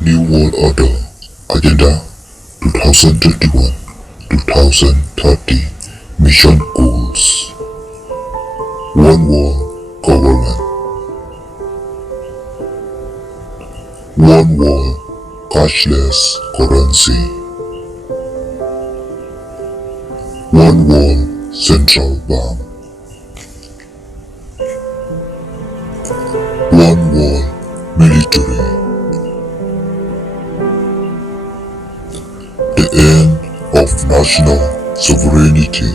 New World Order Agenda 2021-2030 Mission Goals. One World Government. One World Cashless Currency. One World Central Bank. One World Military. The end of national sovereignty.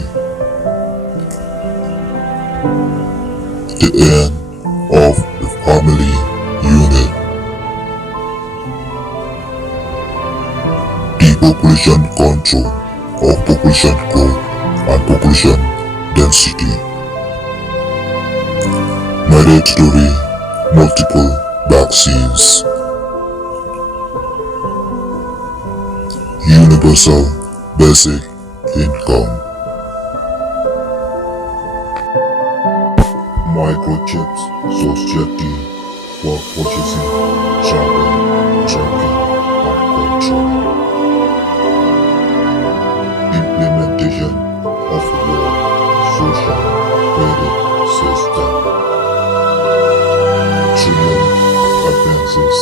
The end of the family unit. Depopulation control of population growth and population density. Mandatory multiple vaccines. Universal basic income. Microchips society for purchasing, travel, tracking, and control. Implementation of World Social Credit System. Trillion advances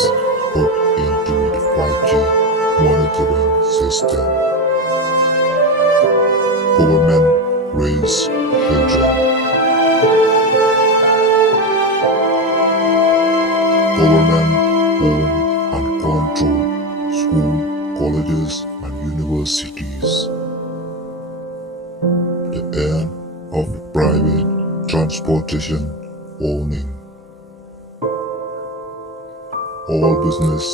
put into the 5G monitoring system. Government raise children. Government own and control school, colleges and universities. The end of private transportation owning. All business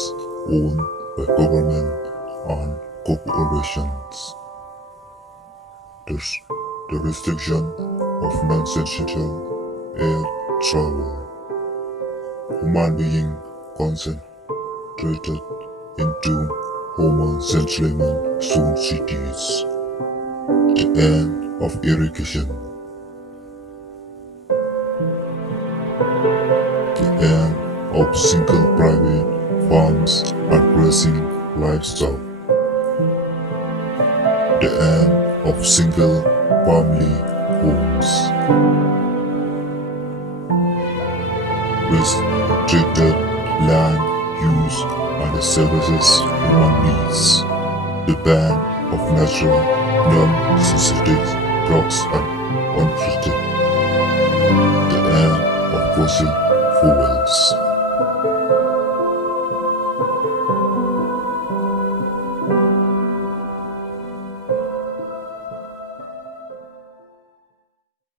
owned by government and corporations. The restriction of non-essential air travel. Human being concentrated into homo-centralized soon cities. The end of irrigation. The end of single private farms and grazing livestock. The end of single family homes. Restricted land use and the services one needs. The ban of natural non-synthetic drugs and untreated. The end of fossil fuels.